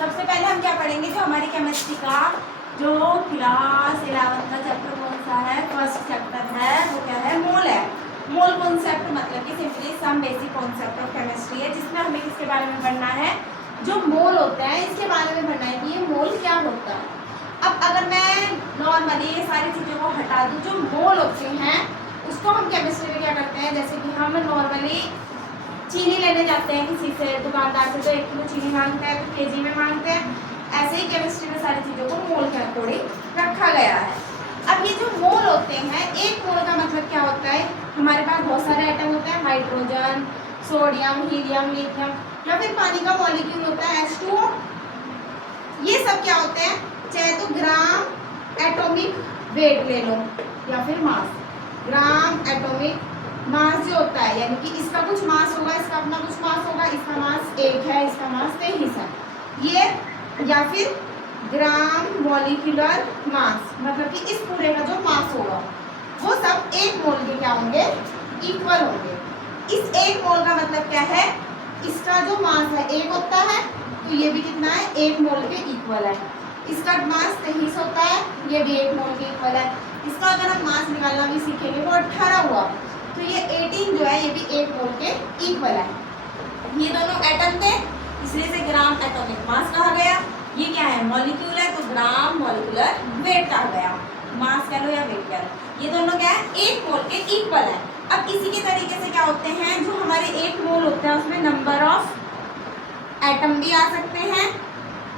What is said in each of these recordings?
सबसे पहले हम क्या पढ़ेंगे, जो हमारी केमिस्ट्री का जो क्लास 11 का चैप्टर कौन सा है, फर्स्ट चैप्टर है, वो क्या है, मोल है। मोल कॉन्सेप्ट मतलब कि simply some basic concept of chemistry है, जिसमें हमें किसके बारे में पढ़ना है, जो मोल होते हैं इसके बारे में पढ़ना है कि ये मोल क्या होता है। अब अगर मैं नॉर्मली ये सारी चीज़ों को हटा दूँ, जो मोल होते हैं उसको हम केमिस्ट्री में क्या करते हैं, जैसे कि हम नॉर्मली चीनी लेने जाते हैं किसी से, दुकानदार से, तो 1 किलो चीनी मांगते हैं, तो केजी में मांगते हैं। ऐसे ही केमिस्ट्री में सारी चीज़ों को मोल के अकॉर्डिंग रखा गया है। अब ये जो मोल होते हैं, एक मोल का मतलब क्या होता है, हमारे पास बहुत सारे एटम होते हैं, हाइड्रोजन, सोडियम, हीलियम, लिथियम, या फिर पानी का मॉलिक्यूल होता है H2O। ये सब क्या होते हैं, चाहे तो ग्राम एटॉमिक वेट ले लो या फिर मास। ग्राम एटॉमिक मास जो होता है, यानी कि इसका कुछ मास होगा, इसका अपना कुछ मास होगा, इसका मास 1 है, इसका मास 23 है, ये, या फिर ग्राम मॉलिक्यूलर मास, मतलब कि इस पूरे का जो मास होगा वो सब 1 मोल के क्या होंगे, इक्वल होंगे। इस 1 मोल का मतलब क्या है, इसका जो मास है 1 होता है, तो ये भी कितना है, 1 मोल के इक्वल है। इसका मास 23 होता है, ये भी 1 मोल के इक्वल है। इसका अगर हम मास निकालना भी सीखेंगे, वो 18 हुआ, तो ये 18 जो है ये भी 1 मोल के इक्वल है। ये दोनों एटम थे, इसलिए से ग्राम एटॉमिक मास कहा गया। ये क्या है, मॉलिक्यूल है, तो ग्राम मॉलिक्यूलर वेट कहा गया। मास कह लो या वेट कह लो, ये दोनों क्या है, 1 मोल के इक्वल है। अब इसी के तरीके से क्या होते हैं, जो हमारे 1 मोल होता है उसमें नंबर ऑफ एटम भी आ सकते हैं,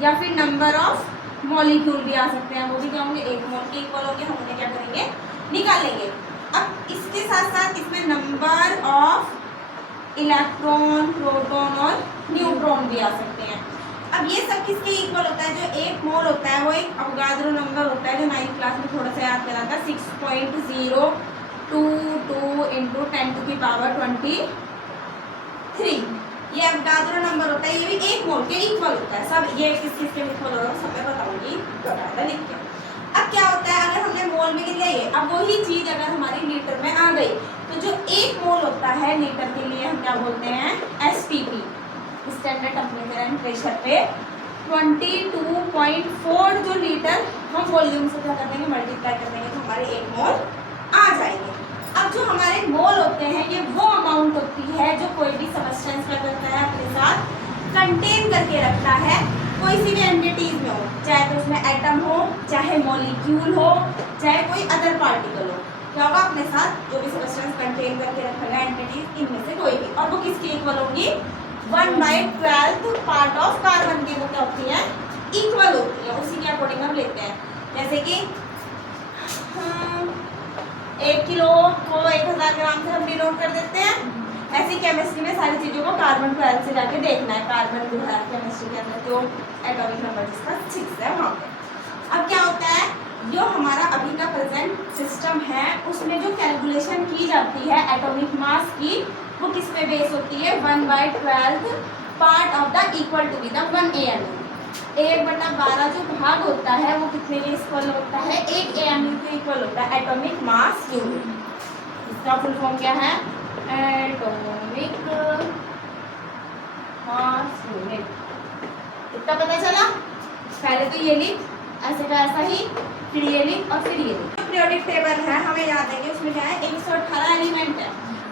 या फिर नंबर ऑफ मॉलिक्यूल भी आ सकते हैं, वो भी क्या होंगे, 1 मोल के इक्वल होंगे। हम उन्हें क्या करेंगे, निकालेंगे। अब इसके साथ साथ इसमें नंबर ऑफ इलेक्ट्रॉन, प्रोटॉन और न्यूट्रॉन भी आ सकते हैं। अब ये सब किसके इक्वल होता है, जो 1 मोल होता है वो एक अवोगाद्रो नंबर होता है, जो 9th क्लास में थोड़ा सा याद करा था, 6.022 इंटू 10⁻23। ये अवोगाद्रो नंबर होता है, ये भी 1 मोल के इक्वल होता है। सब ये किस चीज़ के इक्वल होगा सब मैं बताऊंगी, बताया लिख के। अब क्या होता है, अगर हमने मोल में लिया ये, अब वही चीज़ अगर हमारी लीटर में आ गई, तो जो 1 मोल होता है लीटर के लिए हम क्या बोलते हैं, STP, standard temperature and pressure पे 22.4 जो लीटर हम वॉल्यूम से क्या कर देंगे, मल्टीप्लाई कर देंगे, तो हमारे 1 मोल आ जाएंगे। अब जो हमारे मोल होते हैं, ये वो अमाउंट होती है जो कोई भी सब्सटेंस क्या करता है, अपने साथ कंटेन करके रखता है, कोई सी भी एंटिटीज में हो, चाहे तो उसमें एटम हो, चाहे मॉलिक्यूल हो, चाहे कोई अदर पार्टिकल हो, क्या होगा, अपने साथ जो भी सब्सटेंस कंटेन करके रखेगा एंटिटीज, इनमें से कोई भी, और वो किसकी इक्वल होगी, 1/12 पार्ट ऑफ कार्बन की वो क्या होती है, इक्वल होती है। उसी के अकॉर्डिंग हम लेते हैं, जैसे कि 1 किलो को 1000 ग्राम से हम डिनोट कर देते हैं। ऐसी केमिस्ट्री में सारी चीज़ों को कार्बन 12 से जाके देखना है। कार्बन जो है केमिस्ट्री के अंदर जो एटॉमिक नंबर जिसका 6 है वहाँ पे। अब क्या होता है, जो हमारा अभी का प्रेजेंट सिस्टम है उसमें जो कैलकुलेशन की जाती है एटॉमिक मास की, वो किस पे बेस होती है, 1/12 part of the equal to be the 1 AMU। 1/12 जो भाग होता है वो कितने के इक्वल होता है, 1 AMU के इक्वल होता है, एटॉमिक मास यूनिट। इसका फुल फॉर्म क्या है, एटॉमिक मास यूनिट। इतना पता चला, पहले तो ये लिख, ऐसे का ऐसा ही, फिर ये लिख और फिर ये लिख। पीरियोडिक टेबल है हमें याद है कि उसमें क्या है, 118 एलिमेंट है।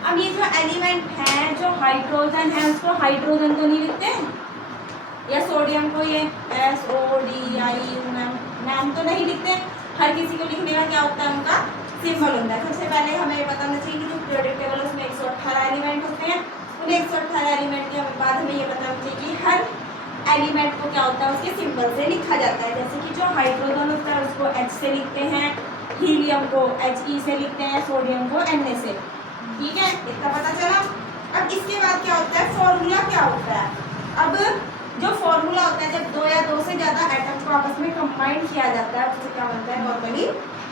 अब ये जो एलिमेंट है, जो हाइड्रोजन है उसको हाइड्रोजन तो नहीं लिखते हैं, या सोडियम को ये SODIU नाम तो नहीं लिखते। हर किसी को लिखने का क्या होता है, उनका सिंबल होता है। सबसे पहले हमें पता होना चाहिए कि जो पीरियोडिक टेबल उसमें 118 एलिमेंट होते हैं। उन 118 एलिमेंट के बाद हमें ये पता होना चाहिए कि हर एलिमेंट को क्या होता है, उसके सिंबल से लिखा जाता है। जैसे कि जो हाइड्रोजन होता है उसको H से लिखते हैं, हीलियम को HE से लिखते हैं, सोडियम को Na से। ठीक है, इतना पता चला। अब इसके बाद क्या होता है, फॉर्मूला क्या होता है। अब जो फॉर्मूला होता है, जब 2 या 2 से ज़्यादा एटम को आपस में कंबाइन किया जाता है, उससे क्या बनता है, नॉर्मली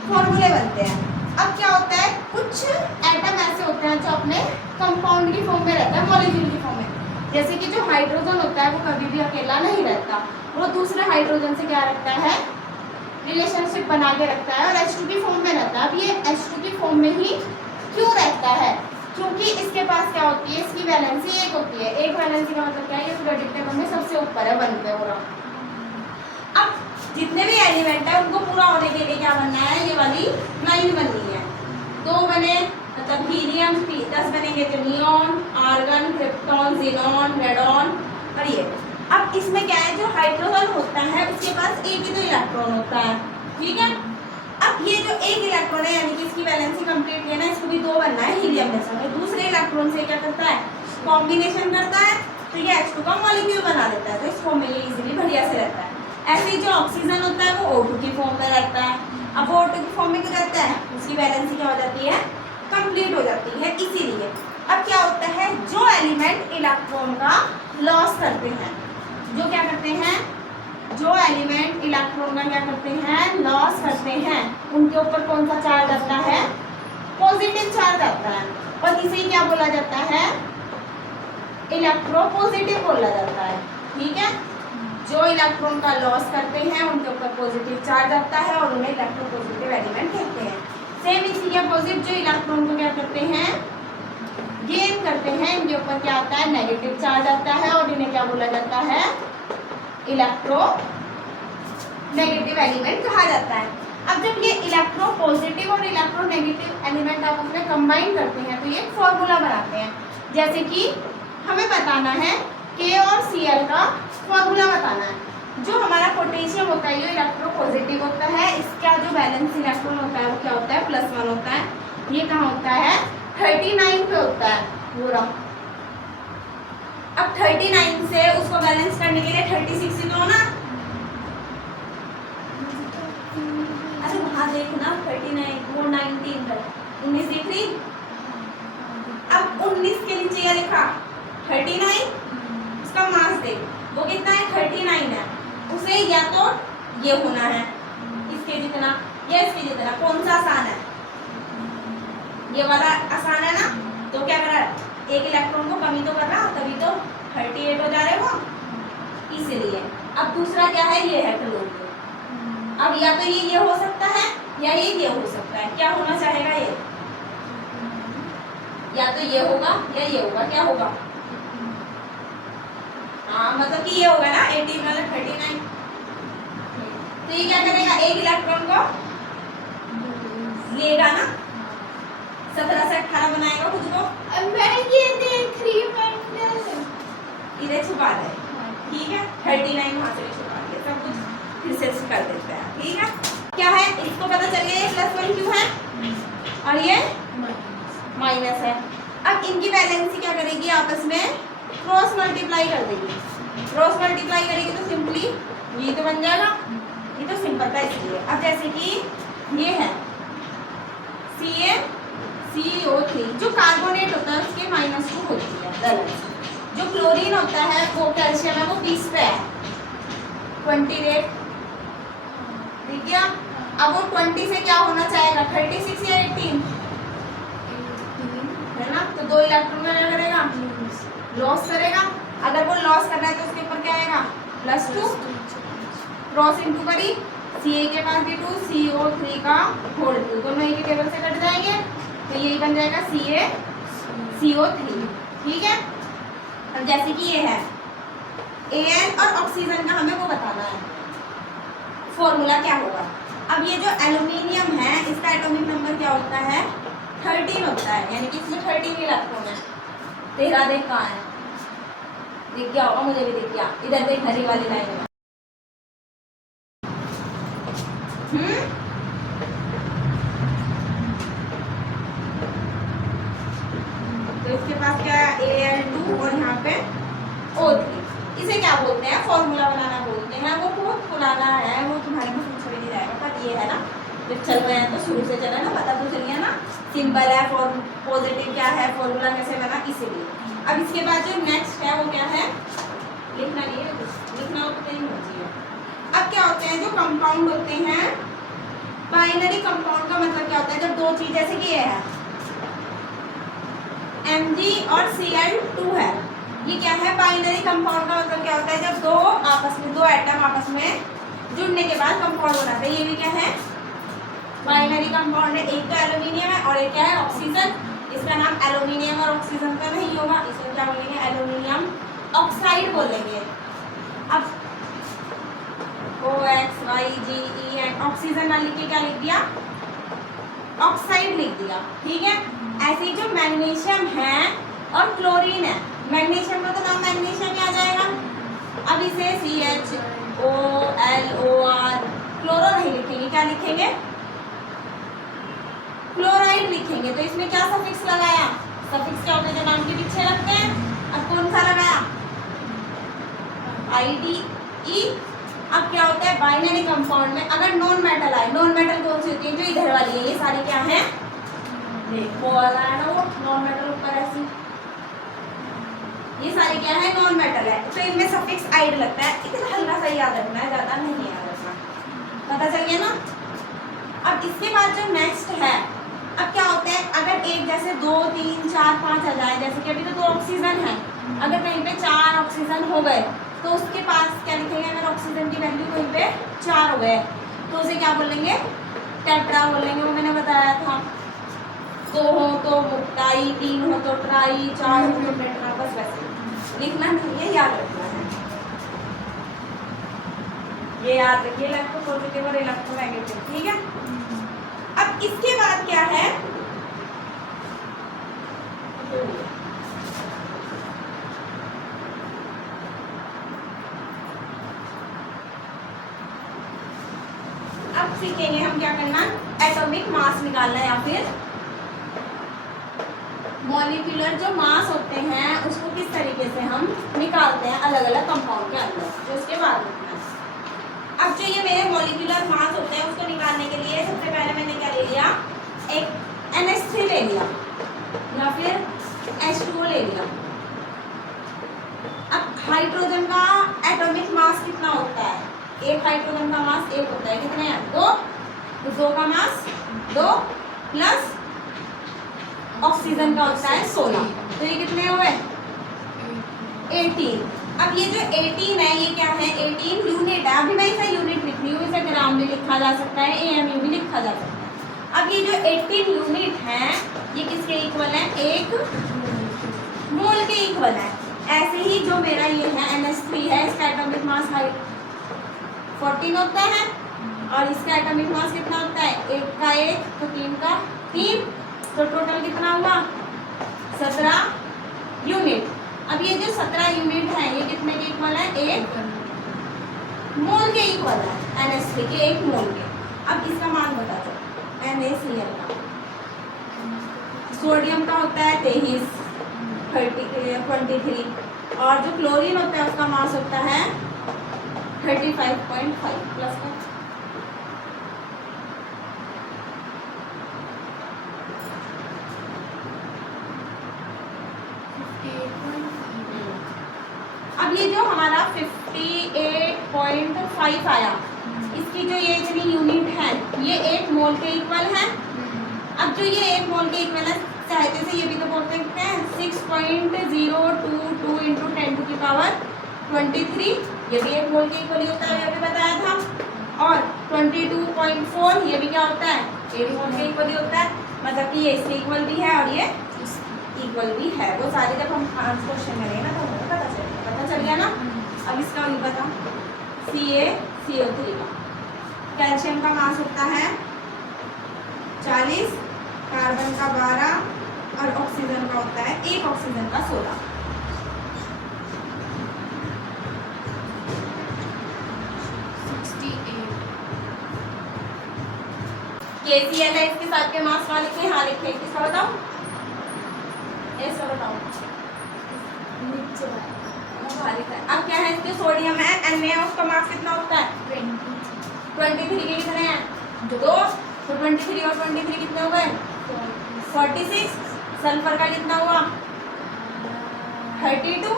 फॉर्मूले बनते हैं। अब क्या होता है, कुछ एटम ऐसे होते हैं जो अपने कंपाउंड की फॉर्म में रहता है, मॉलिक्यूल की फॉर्म में। जैसे कि जो हाइड्रोजन होता है वो कभी भी अकेला नहीं रहता, वो दूसरे हाइड्रोजन से क्या रखता है, रिलेशनशिप बना के रखता है, और H2 की फॉर्म में रहता है। अब ये H2 की फॉर्म में ही क्यों रहता है, क्योंकि इसके पास क्या होती है, इसकी वैलेंसी 1 होती है। 1 वैलेंसी का मतलब क्या है, ये पीरियोडिक टेबल में सबसे ऊपर है, 1 पे हो रहा। जितने भी एलिमेंट है उनको पूरा होने के लिए क्या बनना है, ये वाली लाइन बननी है। 2 बने मतलब हीलियम, 10 बनेंगे तो neon, argon, krypton, xenon, radon और ये। अब इसमें क्या है, जो हाइड्रोजन होता है उसके पास एक ही तो इलेक्ट्रॉन होता है, ठीक है। अब ये जो एक इलेक्ट्रॉन है यानी कि इसकी वैलेंसी कंप्लीट है ना, इसको भी 2 बनना है हीलियम जैसा, तो दूसरे इलेक्ट्रॉन से क्या करता है, कॉम्बिनेशन करता है, तो ये H2 का मॉलिक्यूल बना देता है, तो इस फॉर्म में ये इजीली बढ़िया से रहता है। ऐसे ही जो ऑक्सीजन होता है वो O2 की फॉर्म में रहता है। अब वो O2 की फॉर्म में क्या रहता है, उसकी वैलेंसी क्या हो जाती है, कंप्लीट हो जाती है। इसीलिए अब क्या होता है, जो एलिमेंट इलेक्ट्रॉन का लॉस करते हैं, जो क्या करते हैं, जो एलिमेंट इलेक्ट्रॉन का क्या करते हैं, लॉस करते हैं, उनके ऊपर कौन सा चार्ज आता है, पॉजिटिव चार्ज आता है, और इसे क्या बोला जाता है, इलेक्ट्रोपॉजिटिव बोला जाता है, ठीक है। जो इलेक्ट्रॉन का लॉस करते हैं उनके ऊपर पॉजिटिव चार्ज आता है और उन्हें इलेक्ट्रोपॉजिटिव एलिमेंट कहते हैं। सेम इसी के अपोजिट जो इलेक्ट्रॉन को क्या करते हैं, गेन करते हैं, इनके ऊपर क्या आता है, नेगेटिव चार्ज आता है और इन्हें क्या बोला जाता है, इलेक्ट्रो नेगेटिव एलिमेंट कहा जाता है। अब जब ये इलेक्ट्रो पॉजिटिव और इलेक्ट्रो नेगेटिव एलिमेंट आप उसमें कंबाइन करते हैं तो ये एक फॉर्मूला बनाते हैं। जैसे कि हमें बताना है K और Cl का फॉर्मूला बताना है। जो हमारा पोटेशियम होता है ये इलेक्ट्रो पॉजिटिव होता है, इसका जो बैलेंस इलेक्ट्रॉन होता है वो क्या होता है, +1 होता है। ये कहाँ होता है, 39 पे होता है पूरा। अब 39 से उसको बैलेंस करने के लिए 36 ही तो ना, अरे वहाँ देखना 39 वो 19 है, 19 दिख रही। अब 19 के नीचे क्या लिखा, 39, उसका मास देख वो कितना है, 39 है। उसे या तो ये होना है इसके जितना या इसके जितना, कौन सा आसान है, ये वाला आसान है ना, तो क्या कर रहा है, एक इलेक्ट्रॉन को कमी तो कर रहा, तभी तो 38 हो जा रहे वो, इसलिए। अब दूसरा क्या है, ये है क्लोरीन। अब या तो ये हो सकता है या ये हो सकता है, क्या होना चाहेगा ये, या तो ये होगा या ये होगा, क्या होगा, हाँ मतलब कि ये होगा ना 18 वाला 39। तो ये क्या करेगा, एक इलेक्ट्रॉन को लेगा ना, 17 से 18 बनाएगा खुद को। मैं ये देख रही हूँ, इधर छुपा दे, ठीक है, 39 वहां से छुपा दे, सब कुछ फिर से कर देते हैं, ठीक है। क्या है, इसको पता चल गया ये +1 क्यों है और ये माइनस है। अब इनकी वैलेंसी क्या करेगी, आपस में क्रॉस मल्टीप्लाई कर देगी। क्रॉस मल्टीप्लाई करेगी तो सिंपली ये तो बन जाएगा, ये तो सिंपल था इसलिए। अब जैसे कि ये है CaCO3, जो कार्बोनेट होता है उसके -2 होती है बैलेंस। जो क्लोरीन होता है वो कैल्शियम है वो 20 पे है, 20 रेट, ठीक है। अब वो 20 से क्या होना चाहेगा, 36 या 18 है ना, तो 2 इलेक्ट्रॉन में क्या करेगा, लॉस करेगा। अगर वो लॉस करना है तो उसके ऊपर क्या आएगा, +2, क्रॉस इनटू करी, Ca के पास भी 2, CO3 का होल 2, दोनों एक ही टेबल से कट जाएंगे, तो यही बन जाएगा CaCO3, ठीक है। अब जैसे कि ये है An और ऑक्सीजन का हमें वो बताना है, फॉर्मूला क्या होगा। अब ये जो एल्यूमिनियम है इसका एटॉमिक नंबर क्या होता है, 13 होता है, यानी कि इसमें 13 इलेक्ट्रॉन है। तेरा देख कहाँ है, दिख गया होगा, मुझे भी दिख गया, इधर देख हरी वाली लाइन में। तो इसके पास क्या है, Al2 और यहाँ पे O3। इसे क्या बोलते हैं, फॉर्मूला बनाना बोलते हैं। वो बहुत पुराना है, वो तुम्हारे में पूछा भी नहीं जाएगा, पर ये है ना, जब चल रहे हैं तो शुरू से चला ना, पता तो चलिए ना, सिंपल है, पॉजिटिव क्या है, फॉर्मूला कैसे बना, इसीलिए। अब इसके बाद जो नेक्स्ट है वो क्या है, लिखना नहीं है, लिखना हो तो कहीं हो चाहिए। अब क्या होते हैं, जो कंपाउंड होते हैं, बाइनरी कंपाउंड का मतलब क्या होता है, जब दो चीज जैसे कि ये है Mg और Cl2 है, ये क्या है, बाइनरी कंपाउंड का मतलब क्या होता है, जब दो एटम आपस में जुड़ने के बाद कंपाउंड बनाते हैं। ये भी क्या है, बाइनरी कंपाउंड है। एक तो एल्यूमिनियम है और एक क्या है, ऑक्सीजन। इसका नाम एल्यूमिनियम और ऑक्सीजन का नहीं होगा, इसको क्या बोलेंगे, एल्यूमिनियम ऑक्साइड बोलेंगे। अब OX OXYGEN, ऑक्सीजन ना लिख के क्या लिख दिया, ऑक्साइड लिख दिया, ठीक है। ऐसे ही जो मैग्नीशियम है और क्लोरीन है, मैग्नीशियम का तो नाम मैग्नीशियम ही आ जाएगा। अब इसे CHOLOR, क्लोरो नहीं लिखेंगे, क्या लिखेंगे, क्लोराइड लिखेंगे। तो इसमें क्या सफिक्स लगाया, सफिक्स क्या होते हैं जो नाम के पीछे लगते हैं। अब कौन सा लगाया, IDE। अब क्या होता है बाइनरी कंपाउंड में अगर नॉन मेटल आए, नॉन मेटल कौन सी होती है, जो इधर वाली है, ये सारी क्या है, देखो वाला है ना वो नॉन मेटल ऊपर ऐसी, ये सारी क्या है, नॉन मेटल है। तो इनमें सफिक्स आइड लगता है, इतना हल्का सा याद रखना है, ज्यादा नहीं याद रखना, पता चल गया ना। अब इसके बाद जो नेक्स्ट है, अब क्या होता है अगर एक जैसे 2 3 4 5 आ जाए, जैसे कि अभी तो 2 ऑक्सीजन है, अगर कहीं पे 4 ऑक्सीजन हो गए तो उसके पास क्या लिखेंगे, अगर ऑक्सीजन की वैल्यू कहीं पे 4 हो गए तो उसे क्या बोलेंगे, टेट्रा बोलेंगे। वो मैंने बताया था, 2 हो तो मुक्ताई, 3 हो तो ट्राई, 4 हो तो टेट्रा, बस वैसे लिखना नहीं है, याद रखना है। ये याद रखिए, इलेक्ट्रोपॉजिटिव और इलेक्ट्रोनेगेटिव, ठीक है। अब इसके बाद क्या है, अब सीखेंगे हम क्या करना, एटॉमिक मास निकालना, या फिर मॉलिक्यूलर जो मास होते हैं उसको किस तरीके से हम निकालते हैं अलग अलग कंपाउंड के अंदर, जो उसके बाद लिखना है। अब जो ये मेरे मॉलिक्यूलर मास होते हैं उसको निकालने के लिए सबसे पहले मैंने क्या ले लिया, एक NH3 ले लिया या फिर H2O ले लिया। अब हाइड्रोजन का एटॉमिक मास कितना होता है, एक हाइड्रोजन का मास 1 होता है, कितने हैं, 2, तो 2 का मास 2 प्लस ऑक्सीजन का होता है 16, तो ये कितने हुए, 18। अब ये जो 18 है ये क्या है, 18 यूनिट है, अभी मैं इसे यूनिट लिख रही हूँ, इसे ग्राम भी लिखा जा सकता है, AMU भी लिखा जा सकता है। अब ये जो 18 यूनिट है ये किसके इक्वल है, एक मोल के इक्वल है। ऐसे ही जो मेरा ये है NH3 है, इसका एटॉमिक मास 14 होता है और इसका एटॉमिक मास कितना होता है, 1 का 1 तो 3 का 3, तो टोटल कितना हुआ, 17 यूनिट। अब ये जो 17 यूनिट है ये कितने के इक्वल है, 1 मोल के इक्वल है, NH3 के 1 मोल के। अब इसका मान बता दो, NaCl का, सोडियम का होता है 23 23, और जो क्लोरीन होता है उसका मास होता है 35.5 प्लस का। अब ये जो हमारा 58.5 आया, इसकी जो ये इतनी यूनिट है ये 1 मोल के इक्वल है। अब जो ये 1 मोल के इक्वल है, चाहते से ये भी तो बोल सकते हैं 6.022 इंटू 10⁻23, ये भी 1 मोल के इक्वल ही होता है, ये भी बताया था। और 22.4 ये भी क्या होता है, 1 मोल के इक्वल ही होता है, मतलब कि ये इसके इक्वल भी है और ये इक्वल भी है। वो सारे जब हम क्वेश्चन करेंगे ना तो हमें पता चल गया ना। अब इसका नहीं पता, CaCO3 का कैल्शियम का मास होता है 40, कार्बन का 12 और ऑक्सीजन का होता है, एक ऑक्सीजन का 16। KCl है, इसके साथ के मास वाले के, हाँ लिखे, किसका बताओ, ऐसा बताओ, अब क्या है, इसके सोडियम है Na, उसका मास कितना होता है 23 के कितने हैं 2, तो 23 और 23 कितने हो गए 46। सल्फर का कितना हुआ 32,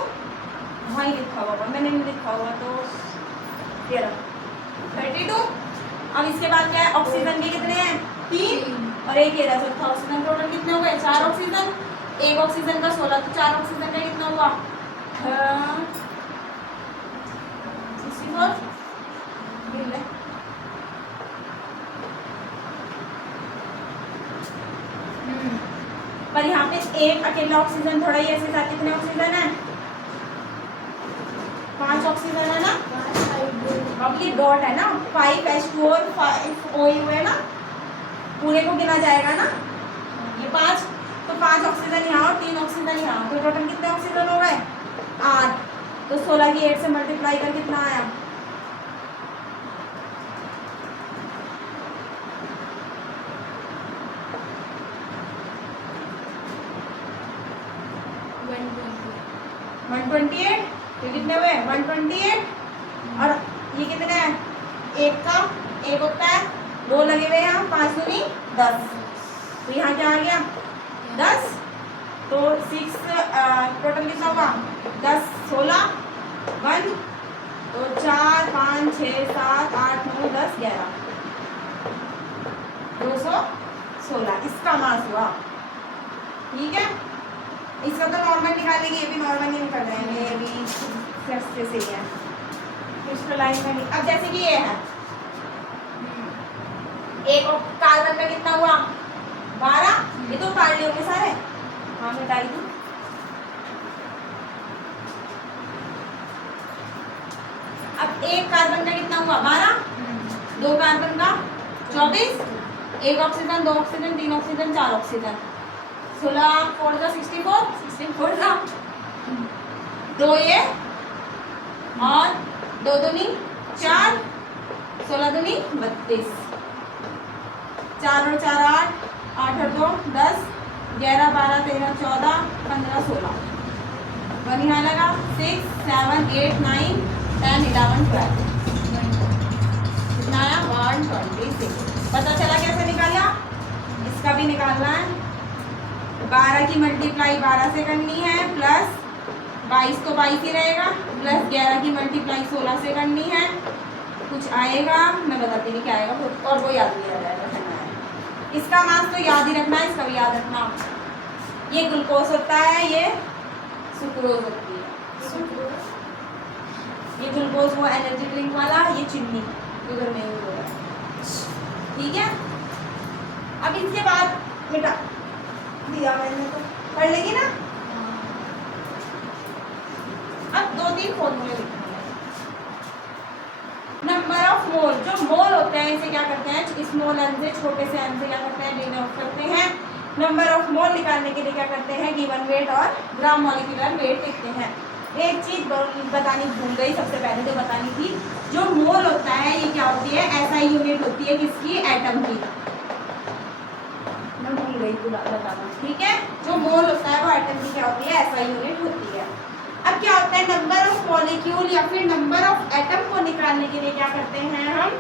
वहाँ ही लिखा होगा, मैंने नहीं लिखा होगा तो 32। अब इसके बाद क्या है, ऑक्सीजन के कितने हैं 3 और 1 ये रहा, चौथा ऑक्सीजन, टोटल कितने हो गए 4 ऑक्सीजन, 1 ऑक्सीजन का 16, तो 4 ऑक्सीजन का कितना हुआ 64। पर यहाँ पे एक अकेला ऑक्सीजन थोड़ा ही, ऐसे साथ कितने ऑक्सीजन है 5 ऑक्सीजन है ना। अब अब ये डॉट है ना, 5H2 और 5 OU है ना, पूरे को गिना जाएगा ना, ये 5, तो 5 ऑक्सीजन यहाँ और 3 ऑक्सीजन यहाँ, तो टोटल कितने ऑक्सीजन हो गए? 8। तो 16 की 8 से मल्टीप्लाई कर कितना आया? 128। ये कितने हुए? 128। और ये कितने हैं? एक का एक होता है, 2 लगे हुए यहाँ, 5 दूनी 10, तो यहाँ क्या आ गया? 10। तो 6 टोटल कितना होगा? 10 16 1, तो 4 5 6 7 8 9 10 11 216 इसका मास हुआ। ठीक है, इसका तो नॉर्मल निकालेंगे, ये भी नॉर्मल ही निकल रहे हैं, ये भी से ही है क्रिस्टलाइन में। अब जैसे कि ये है, एक कार्बन का कितना हुआ? 12। ये तो काट लिए होंगे सारे, हाँ मिटाई दूँ। अब एक कार्बन का कितना हुआ? 12। 2 कार्बन का 24, 1 ऑक्सीजन 2 ऑक्सीजन 3 ऑक्सीजन 4 ऑक्सीजन, 16 4 जा 64 जा 2 ये और 2 दूनी 4, 16 दूनी 32, 4 और 4 8, 8 और 2 10, 11 12 13 14 15 16, 1 यहाँ लगा, 6 7 8 9 10 11 12, कितना आया? 126। पता चला कैसे निकाला? इसका भी निकालना है। 12 की मल्टीप्लाई 12 से करनी है, प्लस 22 तो 22 ही रहेगा, प्लस 11 की मल्टीप्लाई 16 से करनी है। कुछ आएगा, मैं बताती नहीं क्या आएगा, और वो याद नहीं आ जाएगा। इसका मास तो याद ही रखना है, इसका भी याद रखना। ये ग्लूकोज होता है, ये सुक्रोज होती है। ये ग्लूकोज वो एनर्जी ड्रिंक वाला, ये चीनी उधर में यूज हो रहा है। ठीक है, अब इसके बाद मिटा दिया मैंने, तो पढ़ लेगी ना। अब 2-3 फॉर्मूले लिखने हैं। नंबर ऑफ मोल, जो मोल होते हैं इसे क्या करते हैं? स्मॉल एन से, छोटे से एन से क्या करते हैं? डिनोट करते हैं। नंबर ऑफ मोल निकालने के लिए क्या करते हैं? गिवन वेट और ग्राम मॉलिक्यूलर वेट लिखते हैं। एक चीज बतानी भूल गई, सबसे पहले जो बतानी थी, जो मोल होता है ये क्या होती है? SI यूनिट होती है किसकी? एटम की। मैं भूल गई बताना। ठीक है, जो मोल होता है वो एटम की क्या होती है? SI यूनिट होती है। अब क्या होता है? नंबर ऑफ मॉलिक्यूल या फिर नंबर ऑफ एटम को निकालने के लिए क्या करते हैं हम?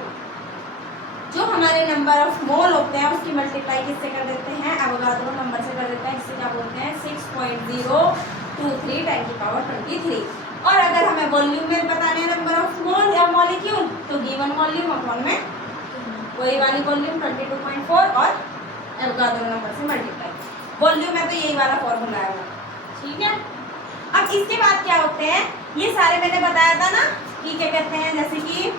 जो हमारे नंबर ऑफ मोल होते हैं उसकी मल्टीप्लाई किससे कर देते हैं? एवोगाड्रो नंबर से कर देते हैं। इससे क्या बोलते हैं? 6.023 10 की पावर 23। और अगर हमें वॉल्यूम में बताने नंबर ऑफ मोल या मॉलिक्यूल, तो गिवन वॉल्यूम अपॉन में वही वाली वॉल्यूम 22.4 और एवोगाड्रो नंबर से मल्टीप्लाई। वॉल्यूम है तो यही वाला फॉर्मूला आएगा। ठीक है, अब इसके बाद क्या होते हैं? ये सारे मैंने बताया था ना कि क्या कहते हैं, जैसे कि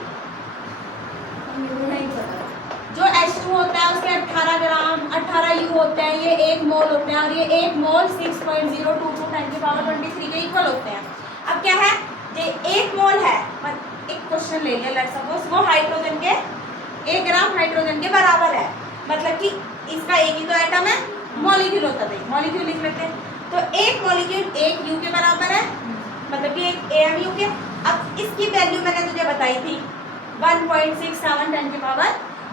जो H2 होता है उसके 18 ग्राम 18 U होते हैं, ये 1 मोल होते हैं, और ये 1 मोल 6.022 10 की पावर 23 के इक्वल होते हैं। अब क्या है? ये 1 मोल है, एक क्वेश्चन ले लिया, लेट्स सपोज वो हाइड्रोजन के 1 ग्राम हाइड्रोजन के बराबर है, मतलब कि इसका एक ही तो एटम है, मॉलिक्यूल होता है, मॉलिक्यूल लिख लेते हैं। तो 1 मॉलिक्यूल 1 U के बराबर है, मतलब कि 1 AMU के। अब इसकी वैल्यू मैंने तुझे बताई थी 1.67 10 की पावर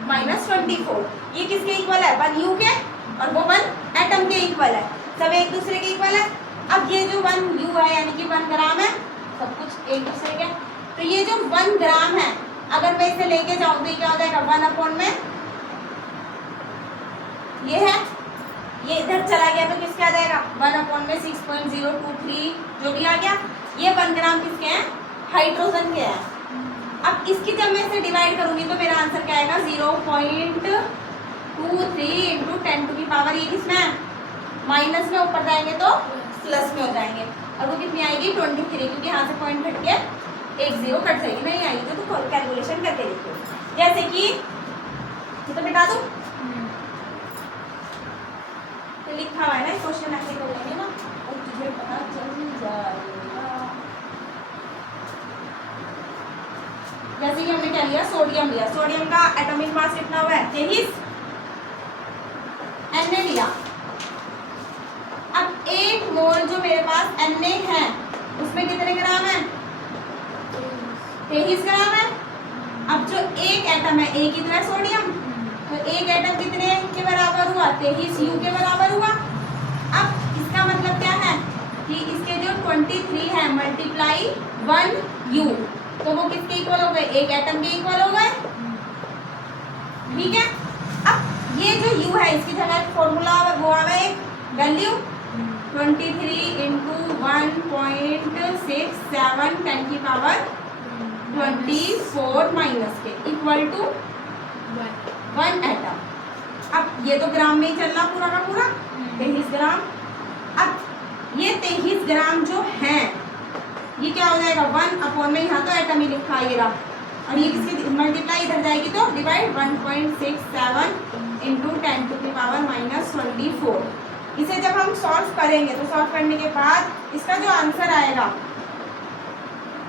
-24। ये किसके इक्वल है? 1 U के, और वो 1 एटम के इक्वल है, सब एक दूसरे के इक्वल है। अब ये जो 1 U है यानी कि 1 ग्राम है, सब कुछ एक दूसरे के, तो ये जो 1 ग्राम है अगर मैं इसे लेके जाऊँ तो ये क्या हो जाएगा? 1 अपॉन में ये है, ये इधर चला गया तो किसके आ जाएगा? 1 अपॉन में 6.023 जो भी आ गया। ये 1 ग्राम किसके हैं? हाइड्रोजन के हैं। अब इसकी जब मैं इसे डिवाइड करूंगी तो मेरा आंसर क्या आएगा? 0.23 इंटू 10 टू की पावर, ये किसमें है? माइनस में, ऊपर जाएंगे तो प्लस में हो जाएंगे, और वो कितनी आएगी? 23, क्योंकि यहाँ से पॉइंट हट के 1 0 कट जाएगी। नहीं आएगी तो कैलकुलेशन करके देखो, जैसे कि तो मिटा दूँ तो लिखा हुआ है ना, क्वेश्चन ऐसे कर लेंगे ना और तुझे पता चल जाएगा। जैसे कि हमने क्या लिया, सोडियम लिया, सोडियम का एटॉमिक मास कितना हुआ है 23, Na लिया। अब 1 मोल जो मेरे पास Na है उसमें कितने ग्राम है, 23 ग्राम है। अब जो एक एटम है, एक ही तो है सोडियम, तो एक एटम कितने के बराबर हुआ, 23 U के बराबर हुआ। अब इसका मतलब क्या है कि इसके जो 23 है मल्टीप्लाई 1 U, तो वो किसके इक्वल हो गए, एक एटम के इक्वल हो गए। ठीक है, अब ये जो U है इसकी जगह फॉर्मूला वो आ गया एक वैल्यू 23 इंटू 1.67 10 की पावर 24 माइनस के इक्वल टू 1 एटम। अब ये तो ग्राम में ही चलना पूरा का पूरा 23 ग्राम। अब ये 23 ग्राम जो है ये क्या हो जाएगा 1 अपॉन में, यहाँ तो एटम ही लिखा है ये रहा, और ये किसकी मल्टीप्लाई इधर जाएगी तो डिवाइड 1.67 इंटू 10 टू की पावर माइनस 24। इसे जब हम सॉल्व करेंगे तो सॉल्व करने के बाद इसका जो आंसर आएगा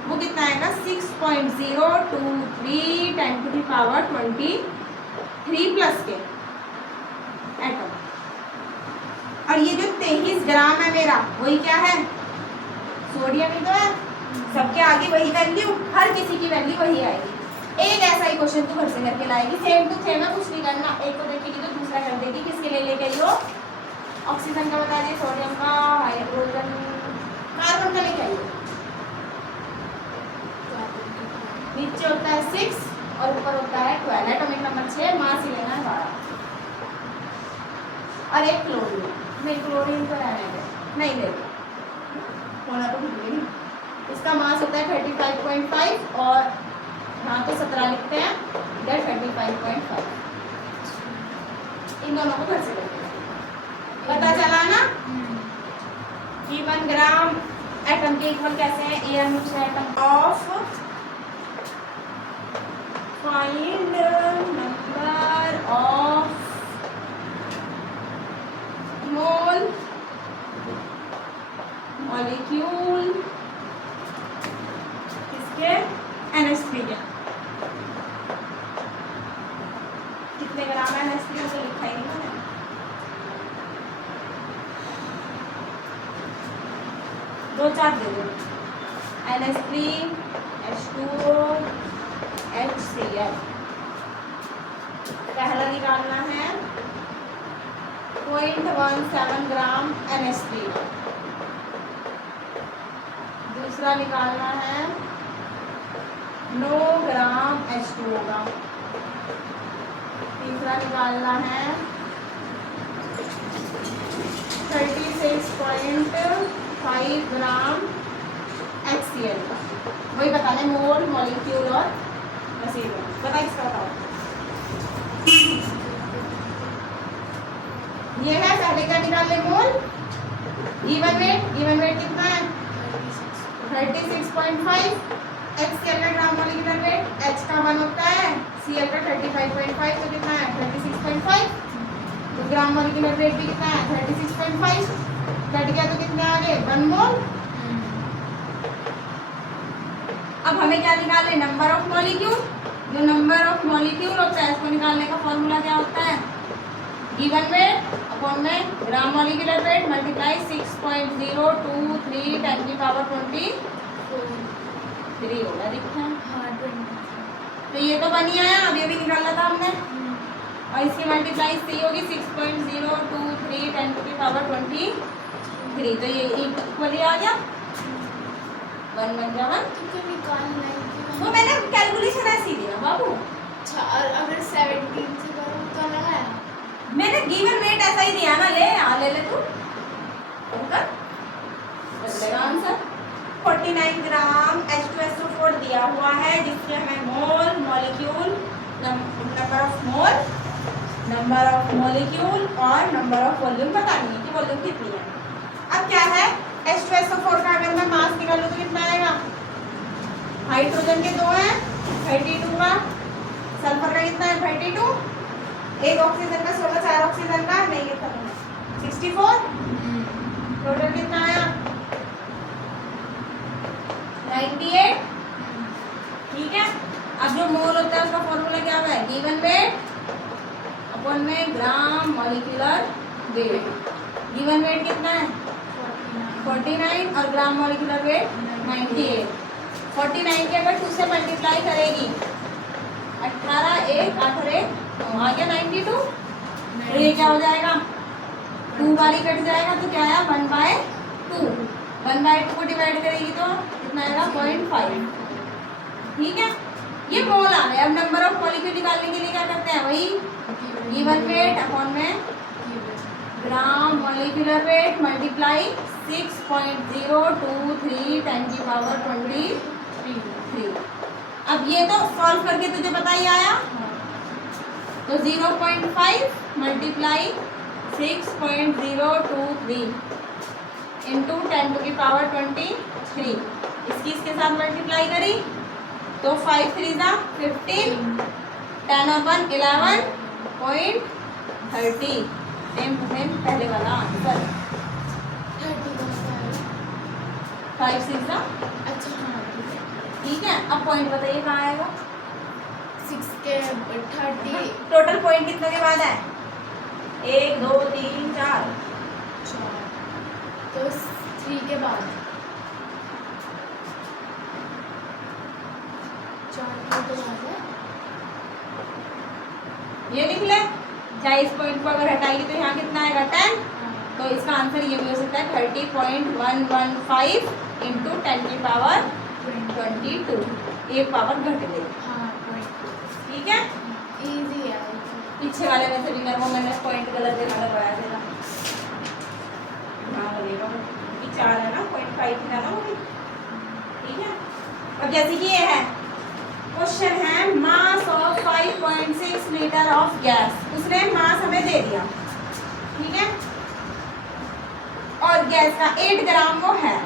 वो कितना आएगा 6.023 10 टू की पावर 23 प्लस के एटम। और ये जो 23 ग्राम है मेरा वही क्या है, सोडियम ही तो है, सबके आगे वही वैल्यू, हर किसी की वैल्यू वही आएगी। एक ऐसा ही क्वेश्चन तू घर से करके लाएगी, सेम टू सेम है, कुछ नहीं करना, एक को देखेगी तो दूसरा कर देगी। किसके लिए लेके आई हो, ऑक्सीजन का बता दिए, सोडियम का, हाइड्रोजन, कार्बन का लेके आई हो। नीचे होता है 6 और ऊपर होता है 12, एटॉमिक नंबर 6, मास ही लेना है 12। और एक क्लोरीन, नहीं क्लोरीन तो रहने दे, नहीं लेते होना तो कुछ नहीं। इसका मास होता है 35.5 और यहाँ तो 17 लिखते हैं, इधर 35.5। इन दोनों को घर से करते हैं, पता चला ना कि 1 ग्राम एटम के इक्वल कैसे है, ए अनुसार atom of find number of mole molecule किसके NH3 के, कितने ग्राम है NH3 तो लिखा ही नहीं मैंने। दो चार दे दो, NH3 H2O HCl। पहला निकालना है 0.17 ग्राम NH3, दूसरा निकालना है 9 ग्राम H2O का, तीसरा निकालना है 36.5 ग्राम HCl का। वही बताने मोल मॉलिक्यूल और मसीह बता, किसका बताओ। ये है पहले का निकाल ले मोल, गिवन वेट कितना है 36.5, HCl का ग्राम मोलिकुलर वेट, H का 1 होता है, Cl का 35.5, तो कितना है 36.5, तो ग्राम मोलिकुलर वेट भी कितना है 36.5, कट गया तो कितने आ गए 1 मोल। अब हमें क्या निकालना है, नंबर ऑफ मॉलिक्यूल। जो नंबर ऑफ मॉलिक्यूल होता है इसको निकालने का फॉर्मूला क्या होता है, गिवन वेट अपॉन में ग्राम मॉलिक्यूलर वेट मल्टीप्लाई 6.023 10 की पावर 23 होगा, दिखता है। तो ये तो बनी आया, अब ये भी निकालना था हमने, और इसकी मल्टीप्लाई सी होगी 6.023 10 की पावर 23, तो ये इक्वली आ गया 1 बन गया 1। वो मैंने कैलकुलेशन ऐसी दिया बाबू। अच्छा, और अगर 17 से करो तो अलग है, मैंने गिवन वेट ऐसा ही दिया ना, ले ले तू बदलेगा आंसर। 49 ग्राम H2SO4 दिया हुआ है, जिसमें हमें mole molecule, number of mole, number of molecule और नंबर ऑफ वॉल्यूम बतानी है कि वॉल्यूम कितनी है। अब क्या है, H2SO4 का अगर मैं मास निकालूं तो कितना आएगा, हाइड्रोजन के 2 हैं 32 का, सल्फर का कितना है 32, एक ऑक्सीजन का 16, 4 ऑक्सीजन का नहीं, ये खत्म 64, टोटल कितना आया 98। ठीक है, अब जो मोल होता है उसका फॉर्मूला क्या है, गिवन वेट अपॉन में gram molecular weight. Given weight कितना है 49 और ग्राम मॉलिक्यूलर वेट 98। 49 के अगर 2 से मल्टीप्लाई करेगी 18 1 8 और 1 आ गया 92। तो ये क्या हो जाएगा 2 बारी कट जाएगा तो क्या आया 1/2। 1/2 को डिवाइड करेगी तो कितना आएगा 0.5। ठीक है, ये मोल आ गया। अब नंबर ऑफ मॉलिक्यूल निकालने के लिए क्या करते हैं, वही गिवन वेट अपॉन में ग्राम मॉलिक्यूलर वेट मल्टीप्लाई 6.023 × 10⁻23। अब ये तो सॉल्व करके तुझे पता ही आया, तो 0.5 मल्टीप्लाई 6.023 इंटू 10⁻23 इसकी इसके साथ मल्टीप्लाई करी तो 5 3 15, 10/11.30। सेम टू सेम पहले वाला आंसर। 5 6 अच्छा हाँ ठीक है। अब पॉइंट बताइए कहाँ आएगा। 6 के 30 टोटल पॉइंट कितने के बाद है 1 2 3 4। 4 तो 3 के बाद 4 के बाद है ये लिख ले, चाहे इस पॉइंट को अगर हटाएगी तो यहाँ कितना आएगा 10। तो इसका आंसर ये भी हो सकता है 30.115 इंटू 10⁻22। एक पावर घट गई। हाँ ठीक है, इजी है। पीछे वाले में से भी कर, वो मैंने पॉइंट गलत जगह लगाया था। हाँ लगेगा कि 4 है ना 0.5 था ना वो भी। ठीक है, अब जैसे कि ये है क्वेश्चन है mass of 5.6 litre of gas. उसने मास हमें दे दिया, ठीक है, और गैस का 8 ग्राम वो है।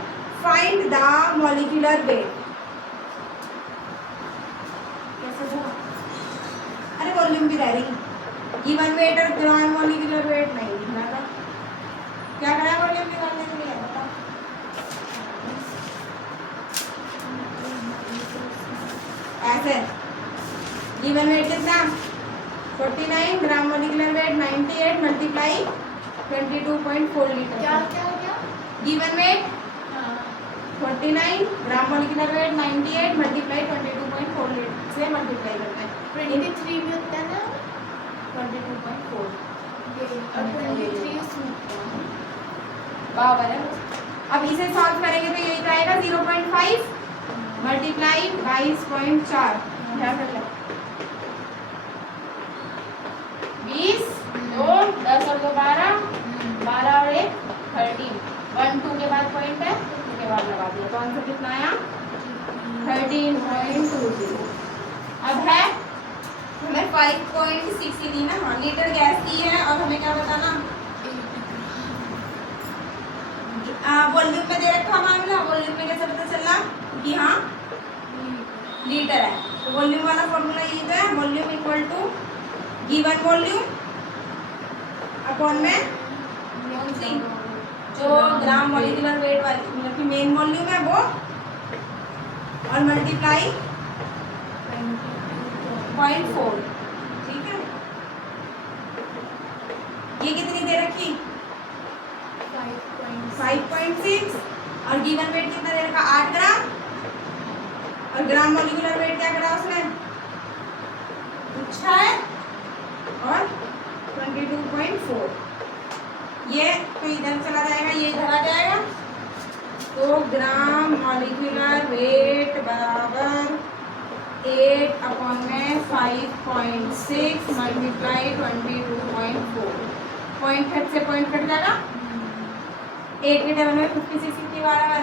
Find the molecular weight. कैसे हुआ, अरे वॉल्यूम भी रह रही, गिवन वेट और ग्राम मॉलिक्यूलर वेट नहीं लिखना था। क्या करा वॉल्यूम निकालने के लिए बता। ऐसे गिवन वेट कितना 49, gram molecular weight 98 multiply 22.4 litre. क्या क्या क्या गिवन वेट हाँ 49, gram molecular weight 98 multiply 22.4 litre से मल्टीप्लाई करते हैं 23 भी होता है ना 22.4 ये और 23 इसमें बराबर है। अब इसे सॉल्व करेंगे तो यही आएगा 0.5 मल्टीप्लाई 22.4 ध्यान रख लो 20 2 10 और 2 12 12 और 1 13 1 2 के बाद पॉइंट है 2 के बाद लगा दिया तो आंसर कितना आया 13.20। अब है हमें 5.6 ही दी ना, हाँ लीटर गैस दी है। और हमें क्या बताना, वॉल्यूम में दे रखा मामला। वॉल्यूम में कैसे पता चला कि हाँ लीटर है, तो वॉल्यूम वाला फॉर्मूला यही तो है, volume equal to given volume upon में कौन सी जो ग्राम मॉलिक्यूलर वेट वाली मतलब कि मेन वॉल्यूम है वो, और मल्टीप्लाई 0.4। ठीक है, ये कितनी दे रखी 5.6 और गिवन वेट कितना दे रखा 8 ग्राम, और ग्राम मॉलिक्यूलर वेट क्या करा उसने पूछा है, और 22.4। ये तो इधर चला जाएगा, ये इधर आ जाएगा, तो ग्राम मॉलिक्यूलर वेट बराबर 8/5.6 मल्टीप्लाई 22.4। पॉइंट कट से पॉइंट कट जाएगा, 8 के टेबल में 56 की बार है,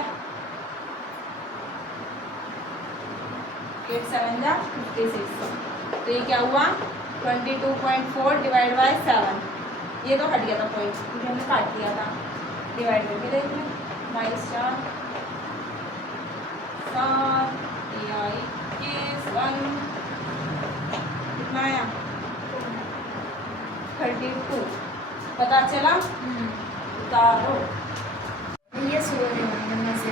8 7 जा 56। तो ये क्या हुआ 22.4 डिवाइड बाय 7। ये तो हट गया था पॉइंट क्योंकि हमने काट दिया था, डिवाइड करके देख लें 22 4 7 21 1 कितना आया 32। पता चला, उतारो। ये सो रहे होंगे।